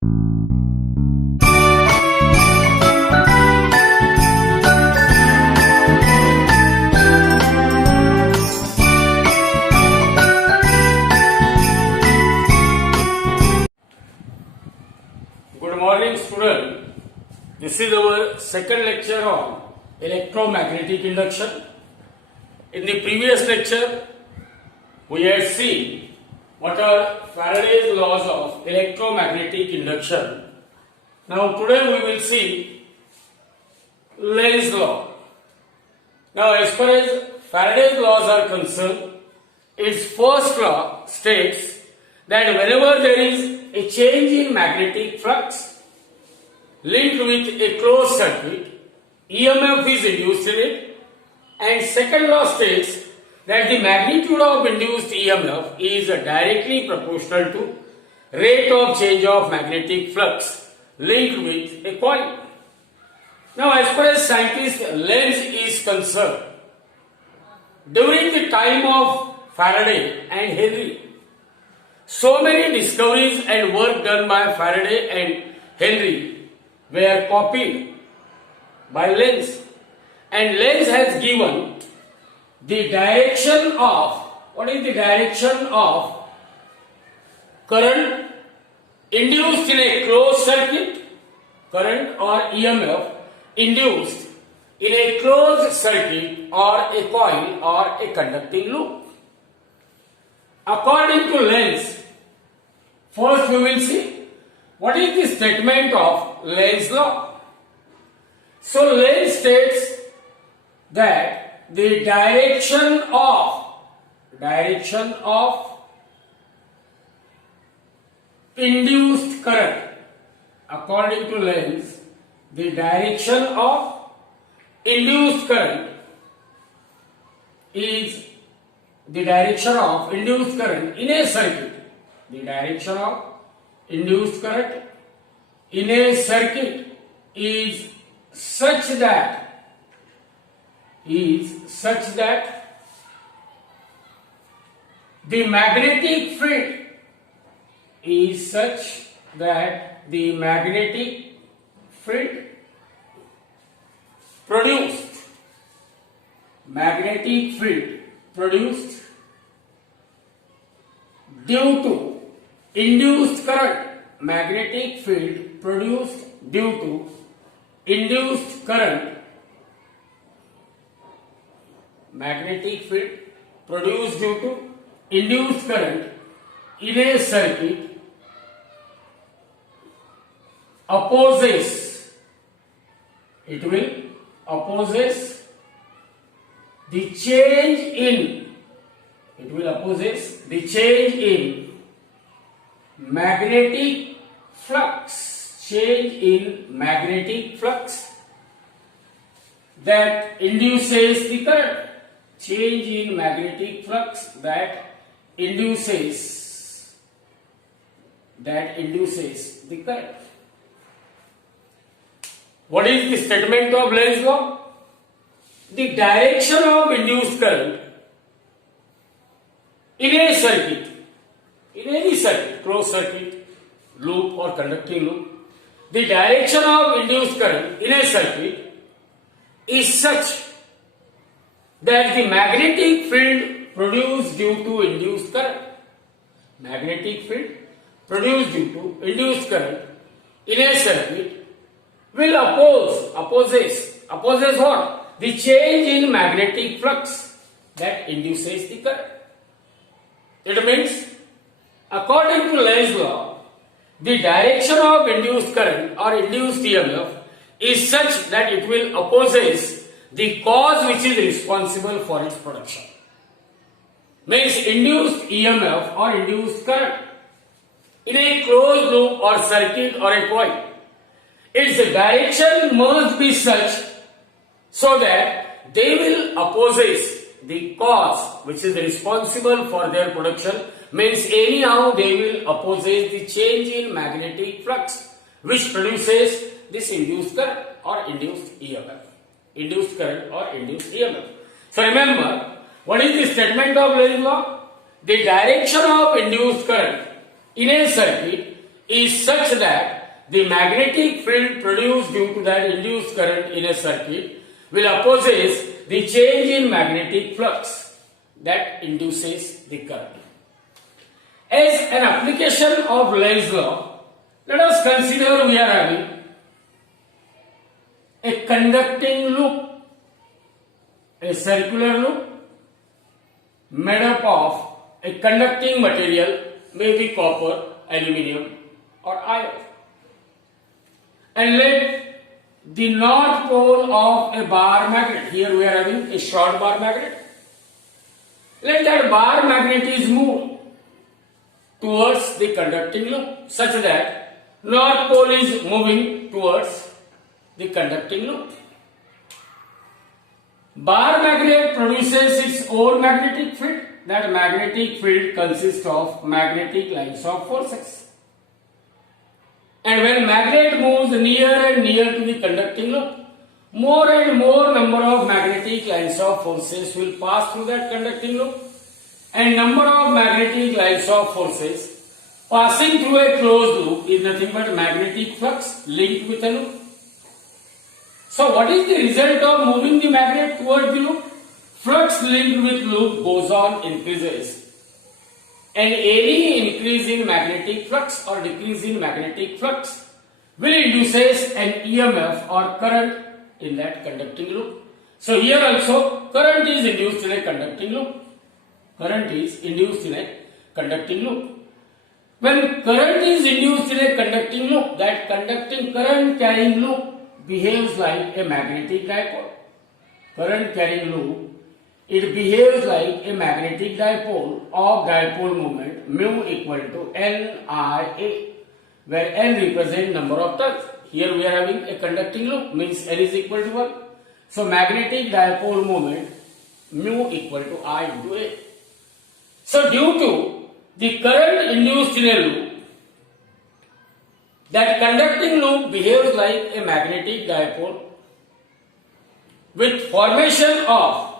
Good morning, student. This is our second lecture on electromagnetic induction. In the previous lecture, we had seen what are Faraday's laws of electromagnetic induction. Now today we will see Lenz's law. Now as far as Faraday's laws are concerned, its first law states that whenever there is a change in magnetic flux linked with a closed circuit, EMF is induced in it, and second law states that the magnitude of induced EMF is directly proportional to rate of change of magnetic flux linked with a coil. Now as far as scientist Lenz is concerned, during the time of Faraday and Henry, so many discoveries and work done by Faraday and Henry were copied by Lenz, and Lenz has given the direction of current induced in a closed circuit, current or EMF induced in a closed circuit or a coil or a conducting loop. According to Lenz, first we will see what is the statement of Lenz's law. So Lenz states that the direction of induced current, according to Lenz, the direction of induced current is the direction of induced current in a circuit. The direction of induced current in a circuit is such that the magnetic field is such that the magnetic field produced due to induced current, magnetic field produced due to induced current, magnetic field produced due to induced current in a circuit opposes the change in magnetic flux, that induces the current, change in magnetic flux that induces the current. What is the statement of Lenz's law? The direction of induced current in a circuit, in any circuit, closed circuit, loop or conducting loop, the direction of induced current in a circuit is such that the magnetic field produced due to induced current, in a circuit will opposes what? The change in magnetic flux that induces the current. It means, according to Lenz's law, the direction of induced current or induced EMF is such that it will opposes the cause which is responsible for its production. Means induced EMF or induced current in a closed loop or circuit or a coil, its direction must be such so that they will opposes the cause which is responsible for their production. Means anyhow they will opposes the change in magnetic flux which produces this induced current or induced EMF. So remember, what is the statement of Lenz's law? The direction of induced current in a circuit is such that the magnetic field produced due to that induced current in a circuit will opposes the change in magnetic flux that induces the current. As an application of Lenz's law, let us consider we are having a conducting loop, a circular loop made up of a conducting material, maybe copper, aluminium or iron. And let the north pole of a bar magnet, here we are having a short bar magnet, let that bar magnet is moved towards the conducting loop such that north pole is moving towards the conducting loop. Bar magnet produces its own magnetic field. That magnetic field consists of magnetic lines of forces. And when magnet moves near and near to the conducting loop, more and more number of magnetic lines of forces will pass through that conducting loop, and number of magnetic lines of forces passing through a closed loop is nothing but magnetic flux linked with a loop. So what is the result of moving the magnet towards the loop? Flux linked with loop goes on, increases. And any increase in magnetic flux or decrease in magnetic flux will induces an EMF or current in that conducting loop. So here also current is induced in a conducting loop. Current is induced in a conducting loop. When current is induced in a conducting loop, that conducting current carrying loop behaves like a magnetic dipole. Current carrying loop, it behaves like a magnetic dipole of dipole moment mu equal to Nia, where N represents number of turns. Here we are having a conducting loop, means N is equal to 1. So magnetic dipole moment mu equal to I into A. So due to the current induced in a loop, that conducting loop behaves like a magnetic dipole with formation of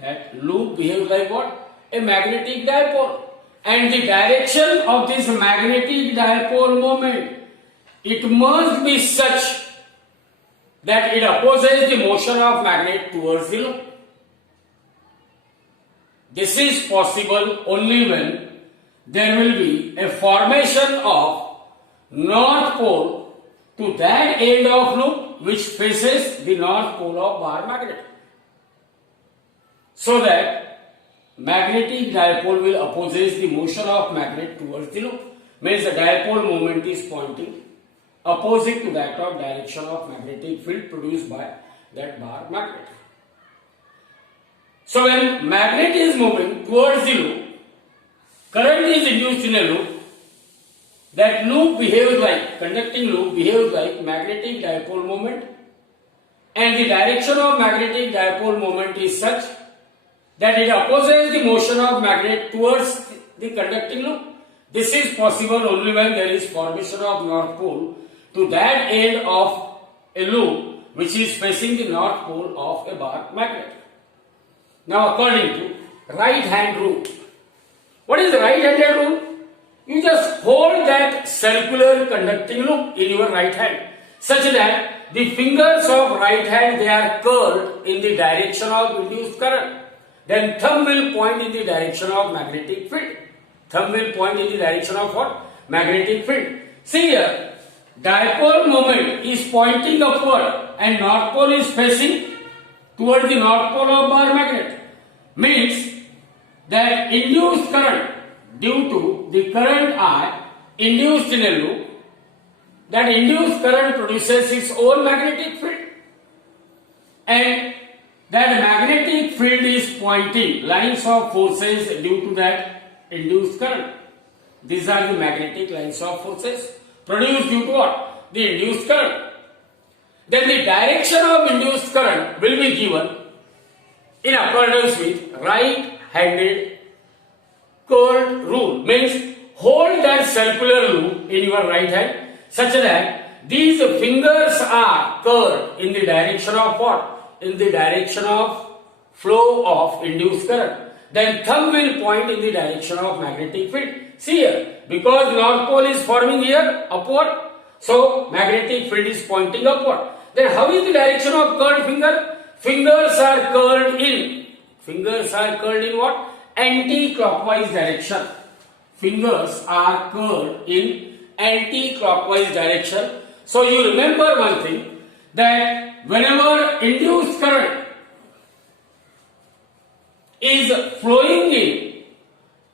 that loop behaves like what? A magnetic dipole. And the direction of this magnetic dipole moment, it must be such that it opposes the motion of magnet towards the loop. This is possible only when there will be a formation of north pole to that end of loop which faces the north pole of bar magnet, so that magnetic dipole will opposes the motion of magnet towards the loop. Means the dipole moment is pointing opposite to that of direction of magnetic field produced by that bar magnet. So when magnet is moving towards the loop, current is induced in a loop, that loop behaves like, conducting loop behaves like magnetic dipole moment, and the direction of magnetic dipole moment is such that it opposes the motion of magnet towards the conducting loop. This is possible only when there is formation of north pole to that end of a loop which is facing the north pole of a bar magnet. Now according to right hand rule, what is the right handed rule? You just hold that circular conducting loop in your right hand such that the fingers of right hand, they are curled in the direction of induced current. Then thumb will point in the direction of magnetic field. Thumb will point in the direction of what? Magnetic field. See here, dipole moment is pointing upward and north pole is facing towards the north pole of bar magnet. Means that induced current due to the current I induced in a loop, that induced current produces its own magnetic field, and that magnetic field is pointing lines of forces due to that induced current. These are the magnetic lines of forces produced due to what? The induced current. Then the direction of induced current will be given in accordance with right-handed curled rule. Means hold that circular loop in your right hand such that these fingers are curled in the direction of what? In the direction of flow of induced current. then thumb will point in the direction of magnetic field. See here, because North Pole is forming here upward, so magnetic field is pointing upward. Then how is the direction of curled finger? Fingers are curled in. Fingers are curled in what? Anti-clockwise direction. Fingers are curled in anti-clockwise direction. So you remember one thing, that whenever induced current is flowing in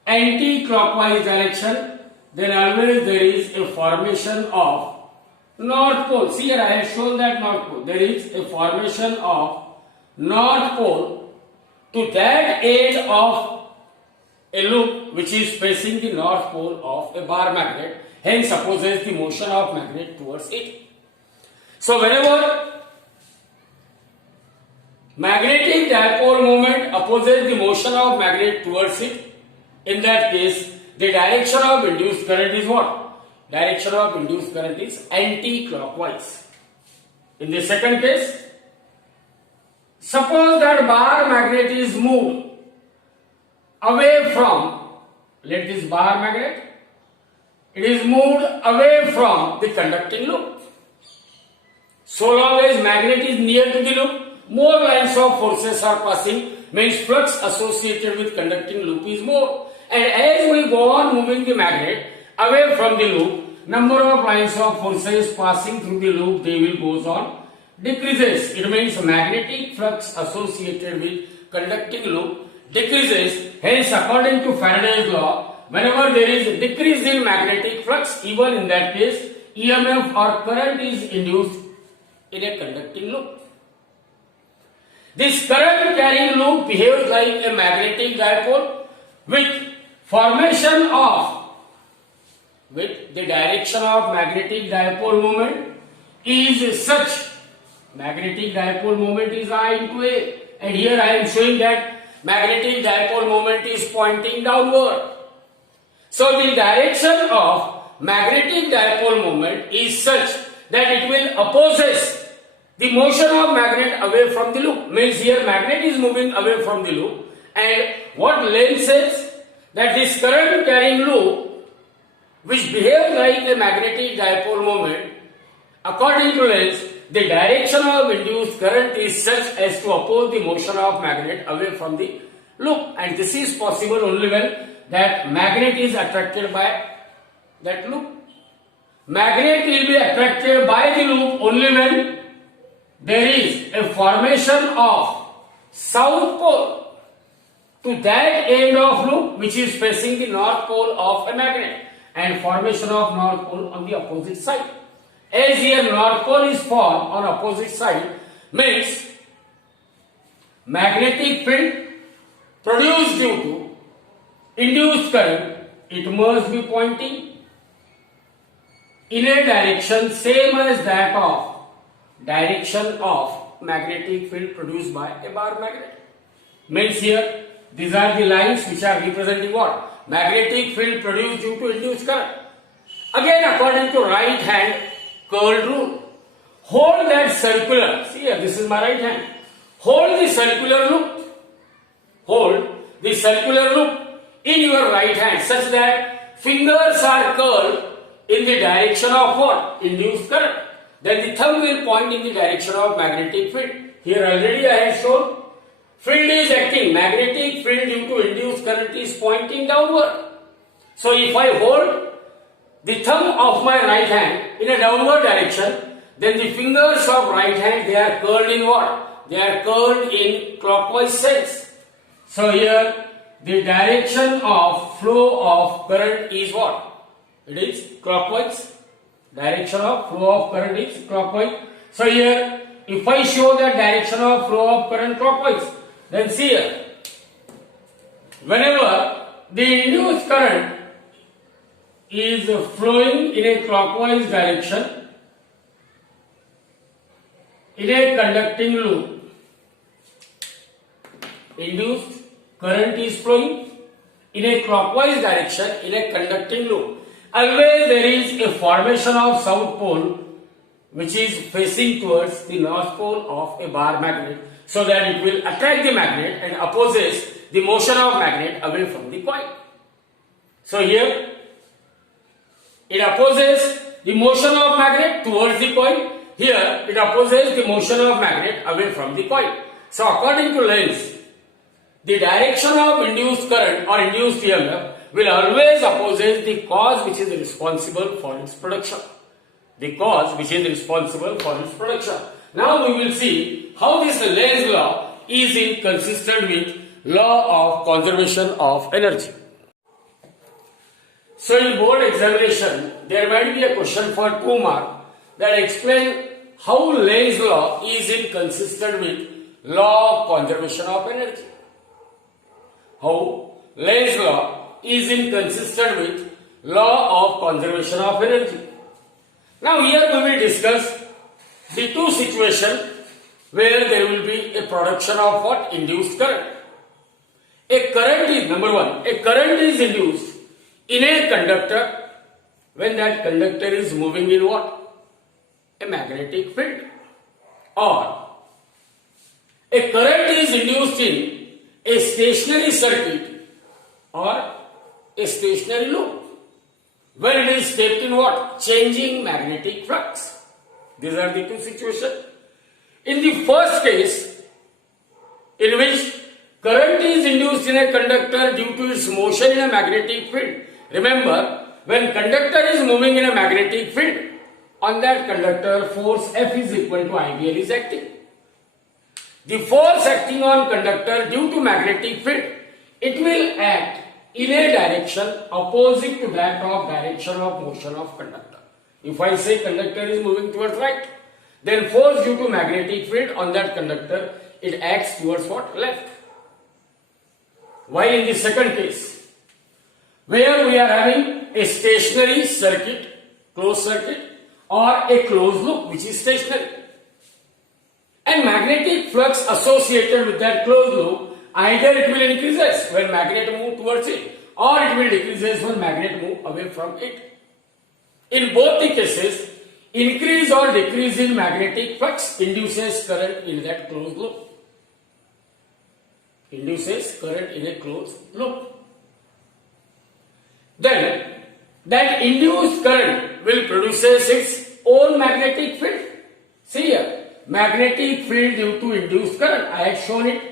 anti-clockwise direction, then always there is a formation of North Pole. See here, I have shown that North Pole. There is a formation of North Pole to that edge of a loop which is facing the North Pole of a bar magnet, hence opposes the motion of magnet towards it. So whenever magnetic dipole moment opposes the motion of magnet towards it, in that case the direction of induced current is what? Direction of induced current is anti-clockwise. In the second case, suppose that bar magnet is moved away from, let this bar magnet, it is moved away from the conducting loop. So long as magnet is near to the loop, more lines of forces are passing, means flux associated with conducting loop is more. And as we go on moving the magnet away from the loop, number of lines of forces passing through the loop, they will goes on decreases. It means magnetic flux associated with conducting loop decreases. Hence, according to Faraday's law, whenever there is a decrease in magnetic flux, even in that case, EMF or current is induced in a conducting loop. This current carrying loop behaves like a magnetic dipole with formation of, with the direction of magnetic dipole moment is such, magnetic dipole moment is I into A, and here I am showing that magnetic dipole moment is pointing downward. So the direction of magnetic dipole moment is such that it will opposes the motion of magnet away from the loop. Means here magnet is moving away from the loop, and what Lenz says, that this current carrying loop which behaves like a magnetic dipole moment, according to Lenz, the direction of induced current is such as to oppose the motion of magnet away from the loop, and this is possible only when that magnet is attracted by that loop. Magnet will be attracted by the loop only when there is a formation of south pole to that end of loop which is facing the north pole of a magnet, and formation of north pole on the opposite side. As here north pole is formed on opposite side, means magnetic field produced due to induced current, it must be pointing in a direction same as that of direction of magnetic field produced by a bar magnet. Means here these are the lines which are representing what? Magnetic field produced due to induced current. Again, according to right hand curled rule, hold that circular, see here, this is my right hand, hold the circular loop, hold the circular loop in your right hand such that fingers are curled in the direction of what? Induced current. Then the thumb will point in the direction of magnetic field. Here already I have shown field is acting, magnetic field due to induced current is pointing downward. So if I hold the thumb of my right hand in a downward direction, then the fingers of right hand, they are curled in what? They are curled in clockwise sense. So here the direction of flow of current is what? It is clockwise. Direction of flow of current is clockwise. So here if I show the direction of flow of current clockwise, then see here, whenever the induced current is flowing in a clockwise direction in a conducting loop, induced current is flowing in a clockwise direction in a conducting loop, always there is a formation of south pole which is facing towards the north pole of a bar magnet, so that it will attract the magnet and opposes the motion of magnet away from the coil. So here it opposes the motion of magnet towards the coil. Here it opposes the motion of magnet away from the coil. So according to Lenz, the direction of induced current or induced EMF will always opposes the cause which is responsible for its production. The cause which is responsible for its production. Now we will see how this Lenz law is inconsistent with law of conservation of energy. So in board examination, there might be a question for 2 marks that explain how Lenz law is inconsistent with law of conservation of energy. How Lenz law is inconsistent with law of conservation of energy. Now here we will discuss the 2 situations where there will be a production of what? Induced current. A current is, number 1, a current is induced in a conductor when that conductor is moving in what? A magnetic field. Or a current is induced in a stationary circuit or a stationary loop when it is stepped in what? Changing magnetic flux. These are the 2 situations. In the first case, in which current is induced in a conductor due to its motion in a magnetic field. Remember, when conductor is moving in a magnetic field, on that conductor force F is equal to IBL is acting. The force acting on conductor due to magnetic field, it will act in a direction opposite to that of direction of motion of conductor. If I say conductor is moving towards right, then force due to magnetic field on that conductor, it acts towards what? Left. While in the second case, where we are having a stationary circuit, closed circuit, or a closed loop which is stationary, and magnetic flux associated with that closed loop, either it will increases when magnet move towards it, or it will decreases when magnet move away from it. In both the cases, increase or decrease in magnetic flux induces current in that closed loop. Induces current in a closed loop. Then that induced current will produces its own magnetic field. See here, magnetic field due to induced current. I have shown it.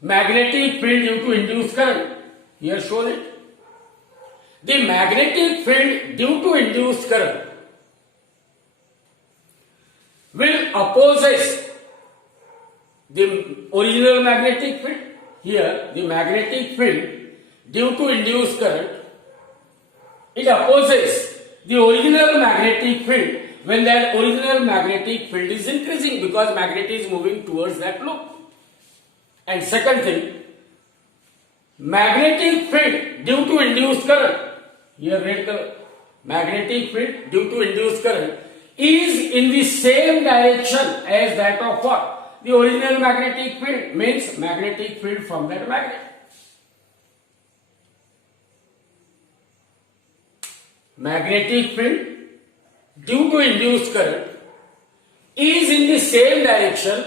Magnetic field due to induced current. Here shown it. The magnetic field due to induced current will opposes the original magnetic field. Here the magnetic field due to induced current, it opposes the original magnetic field when that original magnetic field is increasing because magnet is moving towards that loop. And second thing, magnetic field due to induced current, here red color, magnetic field due to induced current is in the same direction as that of what? The original magnetic field, means magnetic field from that magnet. Magnetic field due to induced current is in the same direction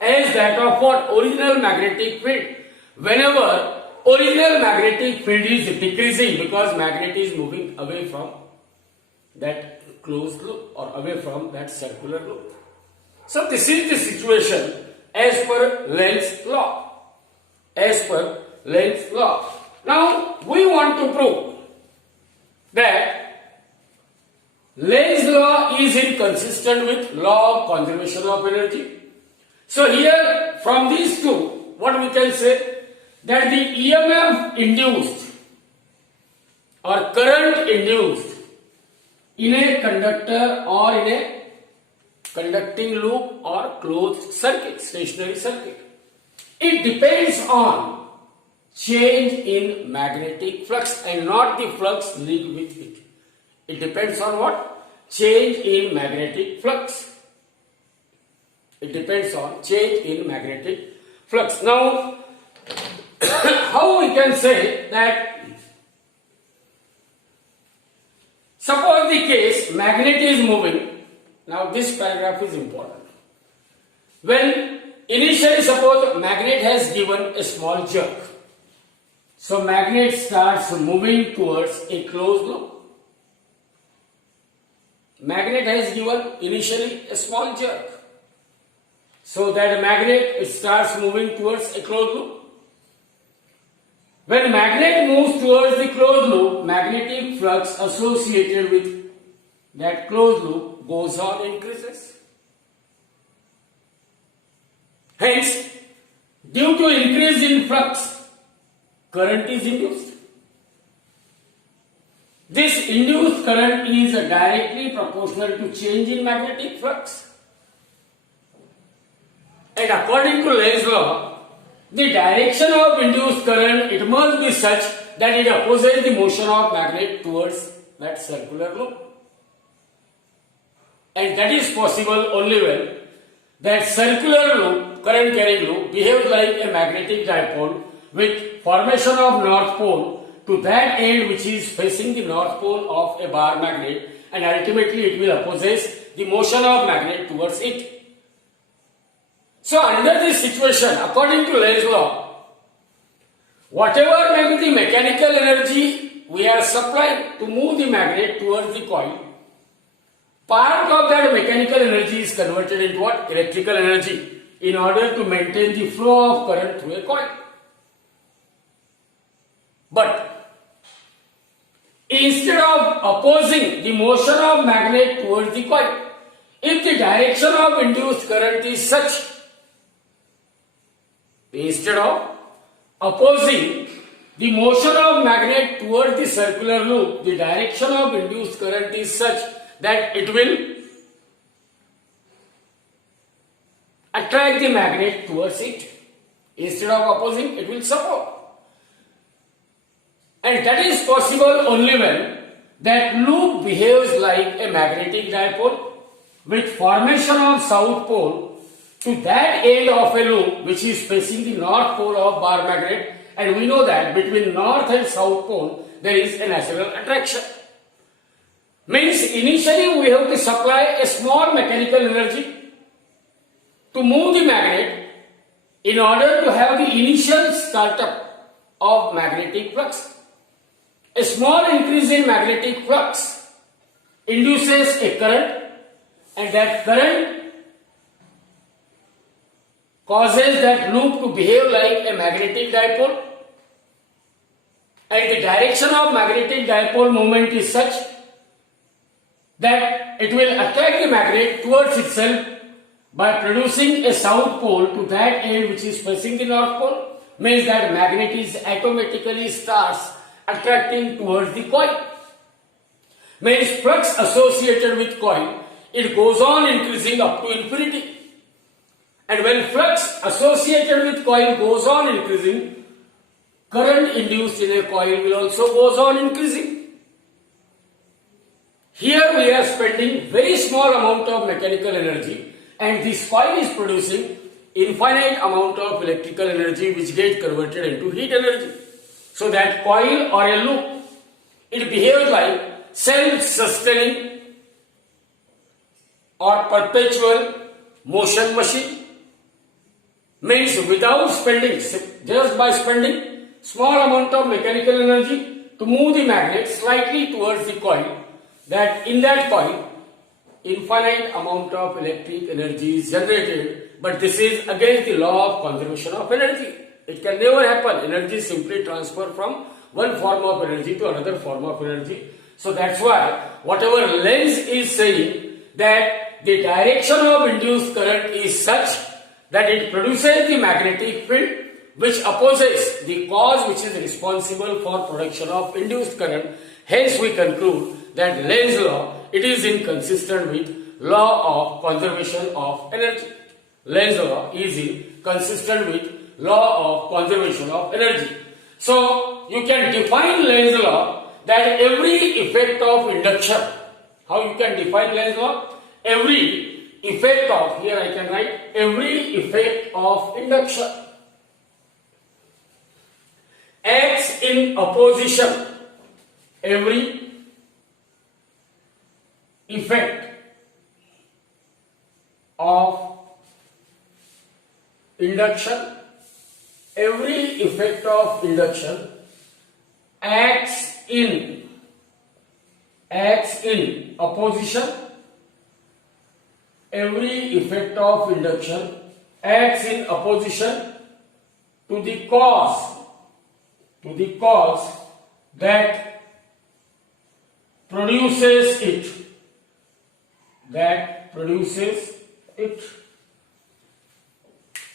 as that of what? Original magnetic field. Whenever original magnetic field is decreasing because magnet is moving away from that closed loop or away from that circular loop. So this is the situation as per Lenz law. As per Lenz law. Now we want to prove that Lenz law is inconsistent with law of conservation of energy. So here from these two, what we can say? That the EMF induced or current induced in a conductor or in a conducting loop or closed circuit, stationary circuit, it depends on change in magnetic flux and not the flux linked with it. It depends on what? Change in magnetic flux. It depends on change in magnetic flux. Now, how we can say that suppose the case magnet is moving. Now this paragraph is important. When Initially, suppose magnet has given a small jerk. So magnet starts moving towards a closed loop. Magnet has given initially a small jerk. So that magnet starts moving towards a closed loop. When magnet moves towards the closed loop, magnetic flux associated with that closed loop goes on increases. Hence, due to increase in flux, current is induced. This induced current is directly proportional to change in magnetic flux. And according to Lenz's law, the direction of induced current, it must be such that it opposes the motion of magnet towards that circular loop. And that is possible only when that circular loop, current carrying loop, behaves like a magnetic dipole with formation of north pole to that end which is facing the north pole of a bar magnet, and ultimately it will opposes the motion of magnet towards it. So under this situation, according to Lenz's law, whatever may be the mechanical energy we are supplying to move the magnet towards the coil, part of that mechanical energy is converted into what? Electrical energy, in order to maintain the flow of current through a coil. But instead of opposing the motion of magnet towards the coil, if the direction of induced current is such, instead of opposing the motion of magnet towards the circular loop, the direction of induced current is such that it will attract the magnet towards it. Instead of opposing, it will support. And that is possible only when that loop behaves like a magnetic dipole with formation of south pole to that end of a loop which is facing the north pole of bar magnet, and we know that between north and south pole there is a natural attraction. Means initially we have to supply a small mechanical energy to move the magnet in order to have the initial startup of magnetic flux. A small increase in magnetic flux induces a current, and that current causes that loop to behave like a magnetic dipole, and the direction of magnetic dipole moment is such that it will attract the magnet towards itself by producing a south pole to that end which is facing the north pole. Means that magnet is automatically starts attracting towards the coil. Means flux associated with coil, it goes on increasing up to infinity. And when flux associated with coil goes on increasing, current induced in a coil will also goes on increasing. Here we are spending very small amount of mechanical energy, and this coil is producing infinite amount of electrical energy which gets converted into heat energy. So that coil or a loop, it behaves like self-sustaining or perpetual motion machine. Means without spending, just by spending small amount of mechanical energy to move the magnet slightly towards the coil, that in that coil infinite amount of electric energy is generated. But this is against the law of conservation of energy. It can never happen. Energy simply transfer from one form of energy to another form of energy. So that's why whatever Lenz is saying, that the direction of induced current is such that it produces the magnetic field which opposes the cause which is responsible for production of induced current. Hence we conclude that Lenz's law, it is inconsistent with law of conservation of energy. Lenz's law is inconsistent with law of conservation of energy. So you can define Lenz's law that every effect of induction. How you can define Lenz's law? Every effect of, here I can write, every effect of induction acts in opposition. Every effect of induction, every effect of induction acts in opposition. Every effect of induction acts in opposition to the cause that produces it.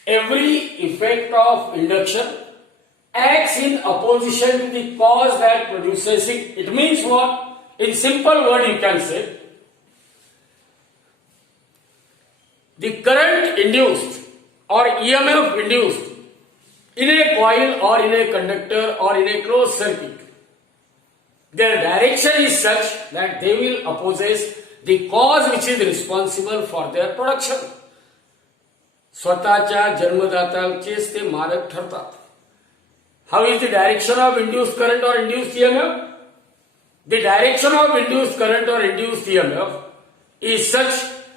Every effect of induction acts in opposition to the cause that produces it. It means what? In simple word you can say, the current induced or EMF induced in a coil or in a conductor or in a closed circuit, their direction is such that they will oppose the cause which is responsible for their production. स्वतःच्या जन्मदात्याचेच ते मालक ठरतात. How is the direction of induced current or induced EMF? The direction of induced current or induced EMF is such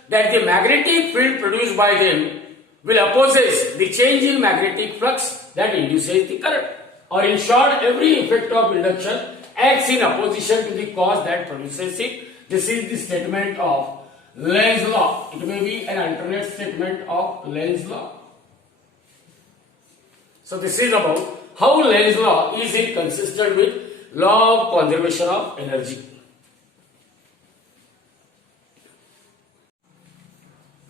that the magnetic field produced by them will oppose the change in magnetic flux that induces the current. Or in short, every effect of induction acts in opposition to the cause that produces it. This is the statement of Lenz's law. It may be an alternate statement of Lenz's law. So this is about how Lenz's law is inconsistent with law of conservation of energy.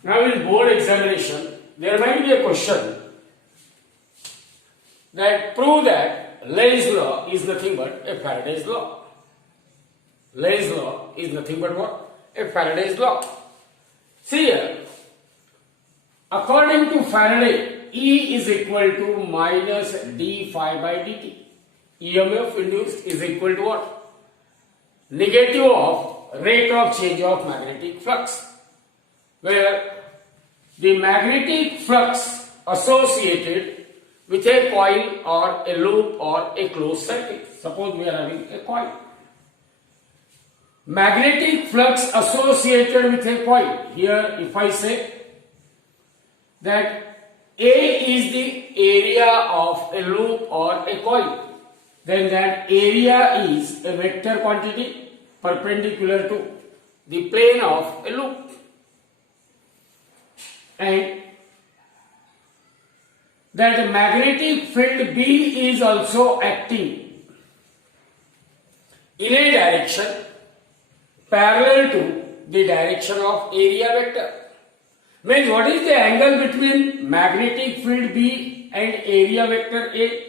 Now in board examination, there might be a question that prove that Lenz's law is nothing but a Faraday's law. Lenz's law is nothing but what? A Faraday's law. See here, according to Faraday, E is equal to minus d phi by dt. EMF induced is equal to what? Negative of rate of change of magnetic flux, where the magnetic flux associated with a coil or a loop or a closed circuit. Suppose we are having a coil. Magnetic flux associated with a coil. Here if I say that A is the area of a loop or a coil, then that area is a vector quantity perpendicular to the plane of a loop. And that magnetic field B is also acting in a direction parallel to the direction of area vector. Means what is the angle between magnetic field B and area vector A?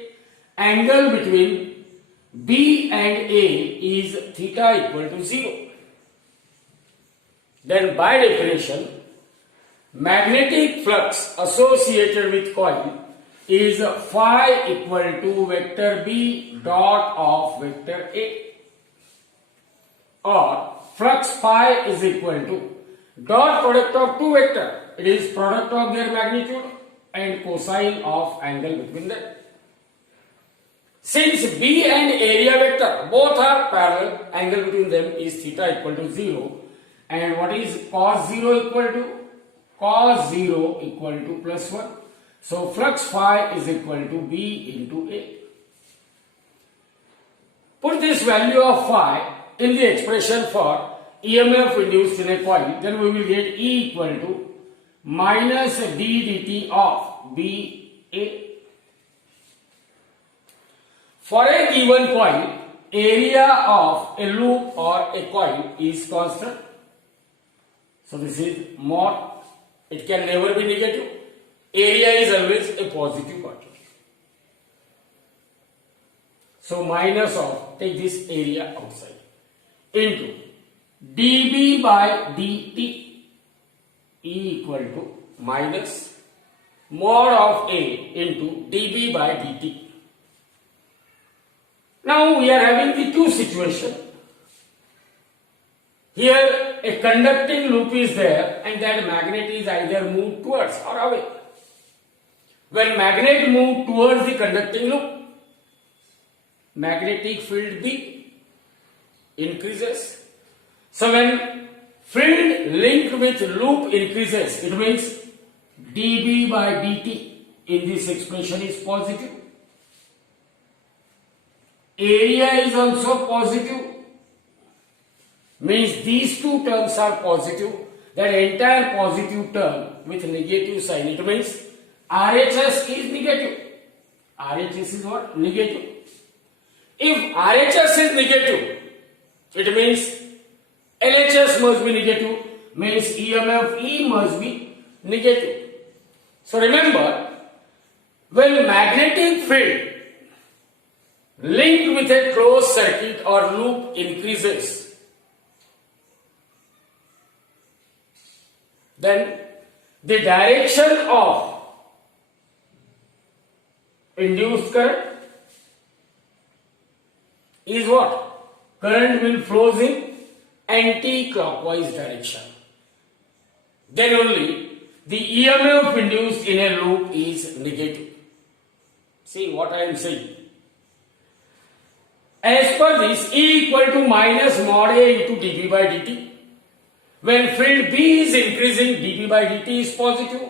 Angle between B and A is theta equal to 0. Then by definition, magnetic flux associated with coil is phi equal to vector B dot of vector A, or flux phi is equal to dot product of two vectors. It is product of their magnitude and cosine of angle between them. Since B and area vector both are parallel, angle between them is theta equal to 0. And what is cos 0 equal to? Cos 0 equal to plus 1. So flux phi is equal to B into A. Put this value of phi in the expression for EMF induced in a coil, then we will get E equal to minus d dt of B A. For a given coil, area of a loop or a coil is constant. So this is mod. It can never be negative. Area is always a positive quantity. So minus of, take this area outside, into dB by dt, E equal to minus mod of A into dB by dt. Now we are having the two situations. Here a conducting loop is there and that magnet is either moved towards or away. When magnet moves towards the conducting loop, magnetic field B increases. So when field linked with loop increases, it means dB by dt in this expression is positive. Area is also positive. Means these two terms are positive. That entire positive term with negative sign. It means RHS is negative. RHS is what? Negative. If RHS is negative, it means LHS must be negative. Means EMF E must be negative. So remember, when magnetic field linked with a closed circuit or loop increases, then the direction of induced current is what? Current will flows in anti-clockwise direction. Then only the EMF induced in a loop is negative. See what I am saying. As per this, E equal to minus mod A into dB by dt. When field B is increasing, dB by dt is positive.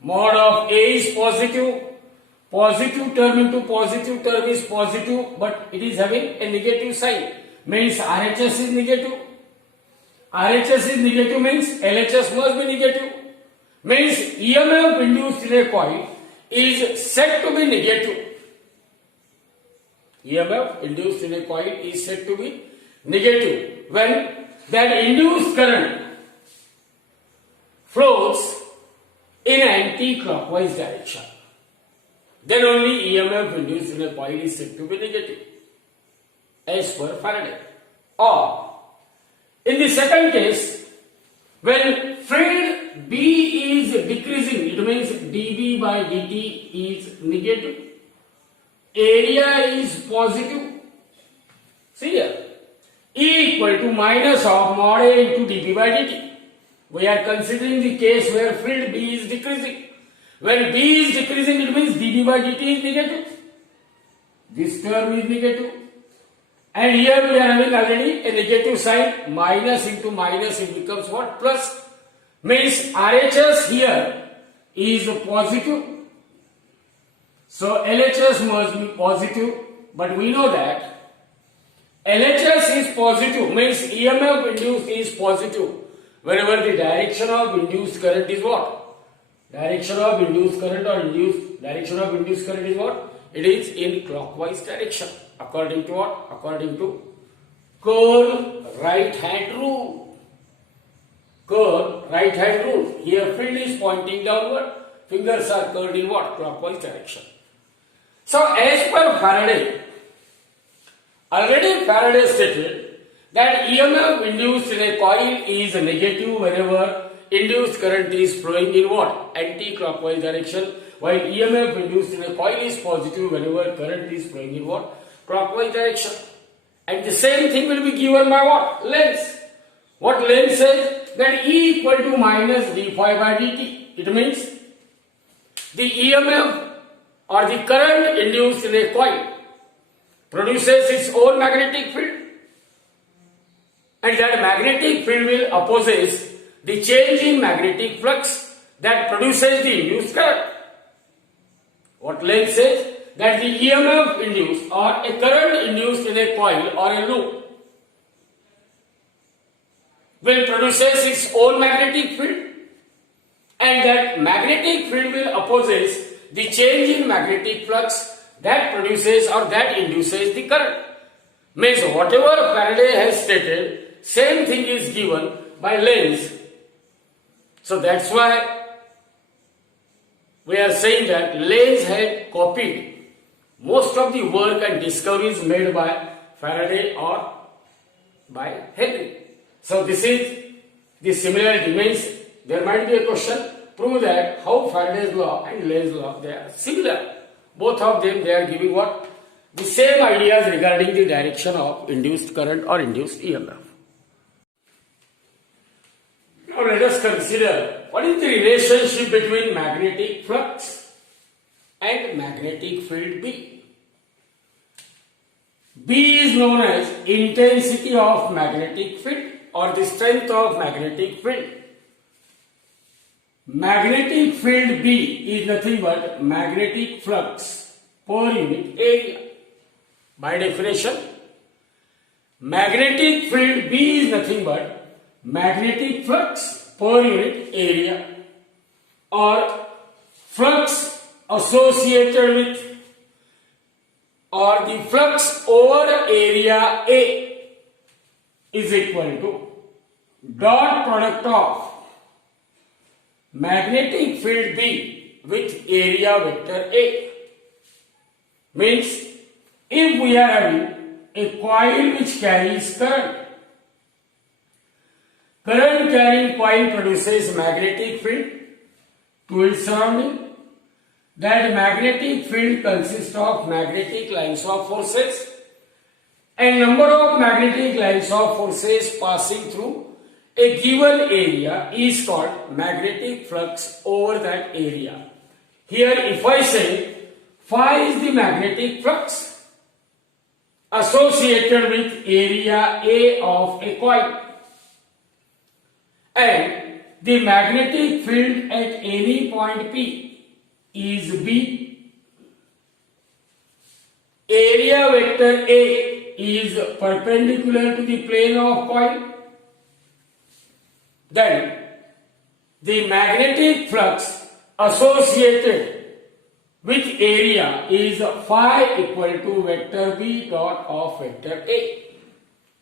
Mod of A is positive. Positive term into positive term is positive, but it is having a negative sign. Means RHS is negative. RHS is negative means LHS must be negative. Means EMF induced in a coil is said to be negative. EMF induced in a coil is said to be negative when that induced current flows in anti-clockwise direction. Then only EMF induced in a coil is said to be negative as per Faraday. Or in the second case, when field B is decreasing, it means dB by dt is negative. Area is positive. See here. E equal to minus of mod A into dB by dt. We are considering the case where field B is decreasing. When B is decreasing, it means dB by dt is negative. This term is negative. And here we are having already a negative sign. Minus into minus, it becomes what? Plus. Means RHS here is positive. So LHS must be positive. But we know that LHS is positive. Means EMF induced is positive. Whenever the direction of induced current is what? Direction of induced current or direction of induced current is what? It is in clockwise direction. According to what? According to curl right hand rule. Curl right hand rule. Here field is pointing downward. Fingers are curled in what? Clockwise direction. So as per Faraday, already Faraday stated that EMF induced in a coil is negative whenever induced current is flowing in what? Anti-clockwise direction, while EMF induced in a coil is positive whenever current is flowing in what? Clockwise direction. And the same thing will be given by what? Lens. What Lens says? That E equal to minus d phi by dt. It means the EMF or the current induced in a coil produces its own magnetic field. And that magnetic field will opposes the change in magnetic flux that produces the induced current. What Lens says? That the EMF induced or a current induced in a coil or a loop will produces its own magnetic field, and that magnetic field will opposes the change in magnetic flux that produces or that induces the current. Means whatever Faraday has stated, same thing is given by Lens. So that's why we are saying that Lens had copied most of the work and discoveries made by Faraday or by Henry. So this is the similarity. Means there might be a question, prove that how Faraday's law and Lenz's law, they are similar. Both of them, they are giving what? The same ideas regarding the direction of induced current or induced EMF. Now let us consider what is the relationship between magnetic flux and magnetic field B. B is known as intensity of magnetic field or the strength of magnetic field. magnetic field B is nothing but magnetic flux per unit area. By definition, magnetic field B is nothing but magnetic flux per unit area, or flux associated with, or the flux over area A is equal to dot product of magnetic field B with area vector A. Means, if we are having a coil which carries current carrying coil produces magnetic field to its surrounding. That magnetic field consists of magnetic lines of forces, and number of magnetic lines of forces passing through a given area is called magnetic flux over that area. Here, if I say phi is the magnetic flux associated with area A of a coil, and the magnetic field at any point P is B, area vector A is perpendicular to the plane of coil, then the magnetic flux associated with area is phi equal to vector B dot of vector A.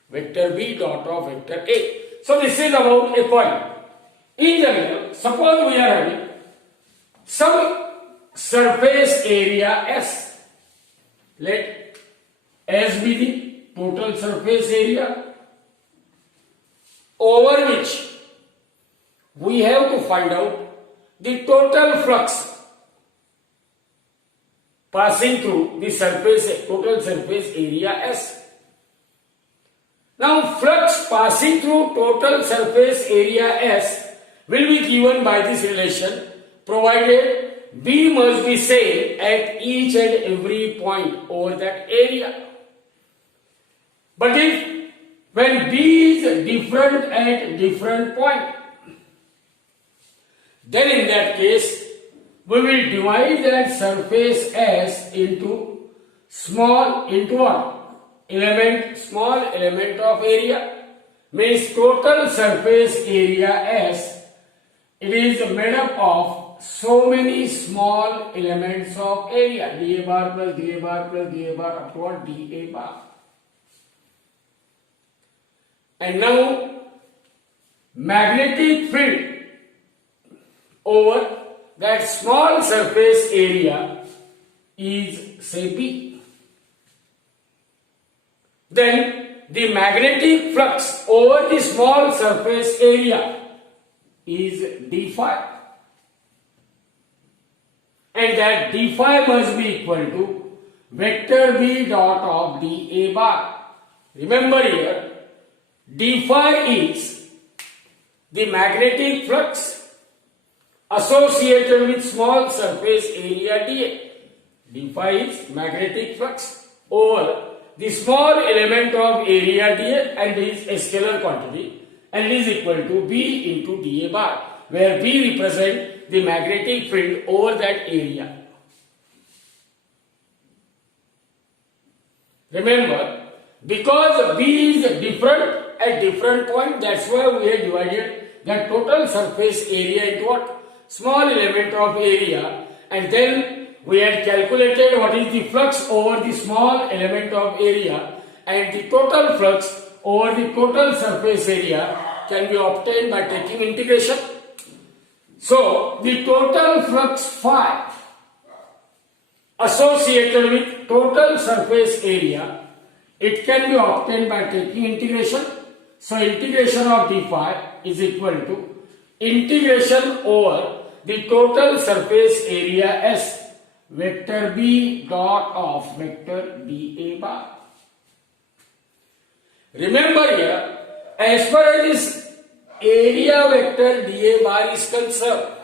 Vector B dot of vector A. So this is about a coil. In general, suppose we are having some surface area S. Let S be the total surface area over which we have to find out the total flux passing through the surface, total surface area S. Now, flux passing through total surface area S will be given by this relation, provided B must be same at each and every point over that area. But if when B is different at different point, then in that case we will divide that surface S into small element of area, means total surface area S, it is made up of so many small elements of area, dA bar plus dA bar plus dA bar upward dA bar. And now magnetic field over that small surface area is, say, B. Then the magnetic flux over the small surface area is d phi, and that d phi must be equal to vector B dot of dA bar. Remember here, d phi is the magnetic flux associated with small surface area dA. d phi is magnetic flux over the small element of area dA, and is a scalar quantity, and is equal to B into dA bar, where B represents the magnetic field over that area. Remember, because B is different at different point, that's why we have divided the total surface area into what? Small element of area, and then we had calculated what is the flux over the small element of area, and the total flux over the total surface area can be obtained by taking integration. So the total flux phi associated with total surface area, it can be obtained by taking integration. So integration of d phi is equal to integration over the total surface area S, vector B dot of vector dA bar. Remember here, as far as this area vector dA bar is concerned,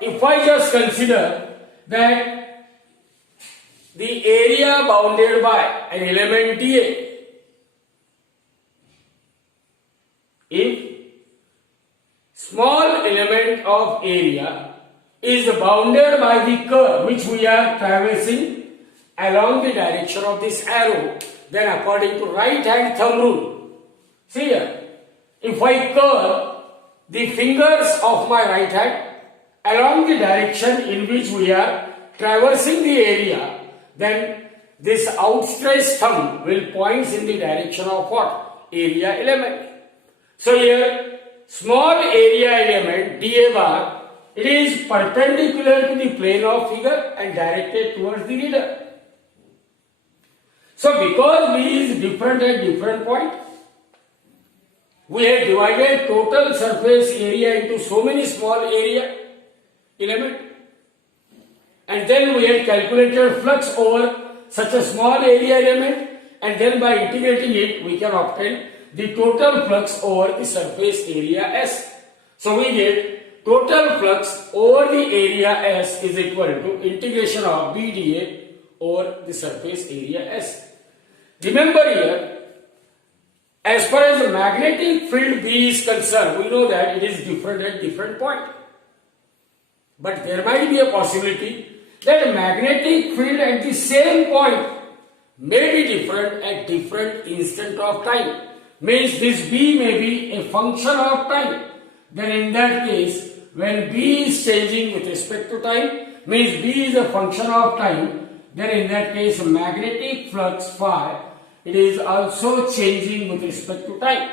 if I just consider that the area bounded by an element dA, small element of area is bounded by the curve which we are traversing along the direction of this arrow, then according to right hand thumb rule, see here, if I curve the fingers of my right hand along the direction in which we are traversing the area, then this outstretched thumb will points in the direction of what? Area element. So here, small area element dA bar, it is perpendicular to the plane of figure and directed towards the reader. So because B is different at different point, we have divided total surface area into so many small area element, and then we have calculated flux over such a small area element, and then by integrating it we can obtain the total flux over the surface area S. So we get total flux over the area S is equal to integration of BdA over the surface area S. Remember here, as far as the magnetic field B is concerned, we know that it is different at different point. But there might be a possibility that magnetic field at the same point may be different at different instant of time. Means this B may be a function of time. Then in that case, when B is changing with respect to time, means B is a function of time, then in that case magnetic flux phi, it is also changing with respect to time.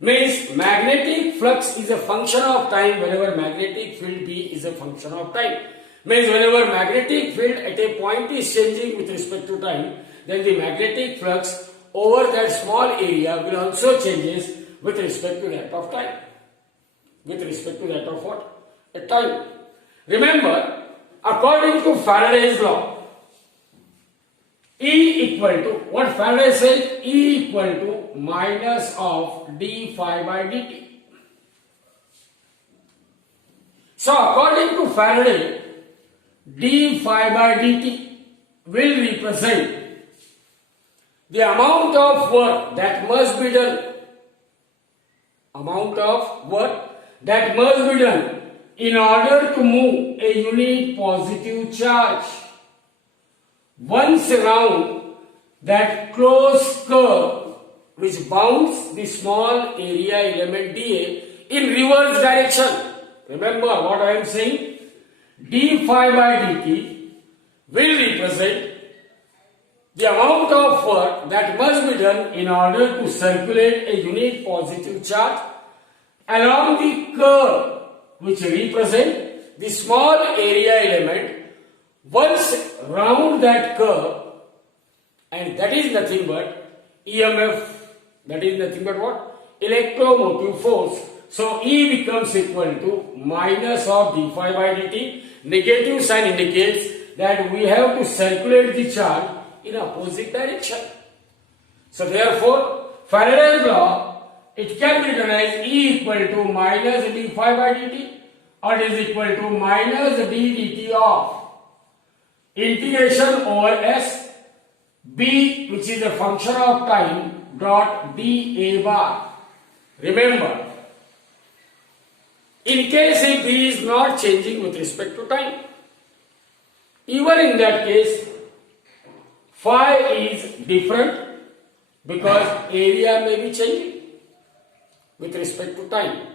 Means magnetic flux is a function of time whenever magnetic field B is a function of time. Means whenever magnetic field at a point is changing with respect to time, then the magnetic flux over that small area will also changes with respect to that of time. With respect to that of what? A time. Remember, according to Faraday's law, E equal to, what Faraday said, E equal to minus of d phi by dt. So according to Faraday, d phi by dt will represent the amount of work that must be done, amount of work that must be done in order to move a unit positive charge once around that closed curve which bounds the small area element dA in reverse direction. Remember what I am saying? d phi by dt will represent the amount of work that must be done in order to circulate a unit positive charge along the curve which represent the small area element once round that curve, and that is nothing but EMF, that is nothing but what? Electromotive force. So E becomes equal to minus of d phi by dt. Negative sign indicates that we have to circulate the charge in opposite direction. So therefore, Faraday's law, it can be written as E equal to minus d phi by dt, or it is equal to minus d dt of integration over S B, which is a function of time, dot dA bar. Remember, in case if B is not changing with respect to time, even in that case, phi is different because area may be changing with respect to time.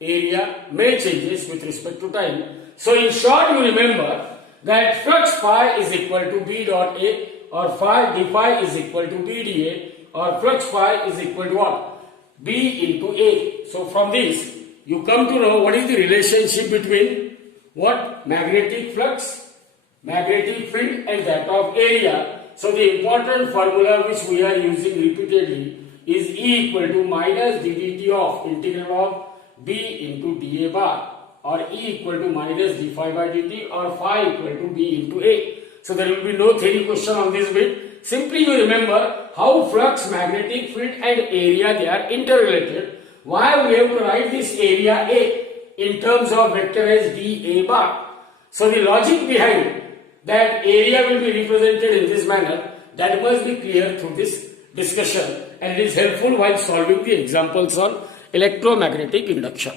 Area may changes with respect to time. So in short, you remember that flux phi is equal to B dot A, or phi d phi is equal to B dA, or flux phi is equal to what? B into A. So from this, you come to know what is the relationship between what? Magnetic flux, magnetic field, and that of area. So the important formula which we are using repeatedly is E equal to minus ddt of integral of B into dA bar, or E equal to minus d phi by dt, or phi equal to B into A. So there will be no theory question on this bit. Simply you remember how flux, magnetic field and area, they are interrelated. Why we have to write this area A in terms of vector as dA bar. So the logic behind that area will be represented in this manner, that must be clear through this discussion, and it is helpful while solving the examples on electromagnetic induction.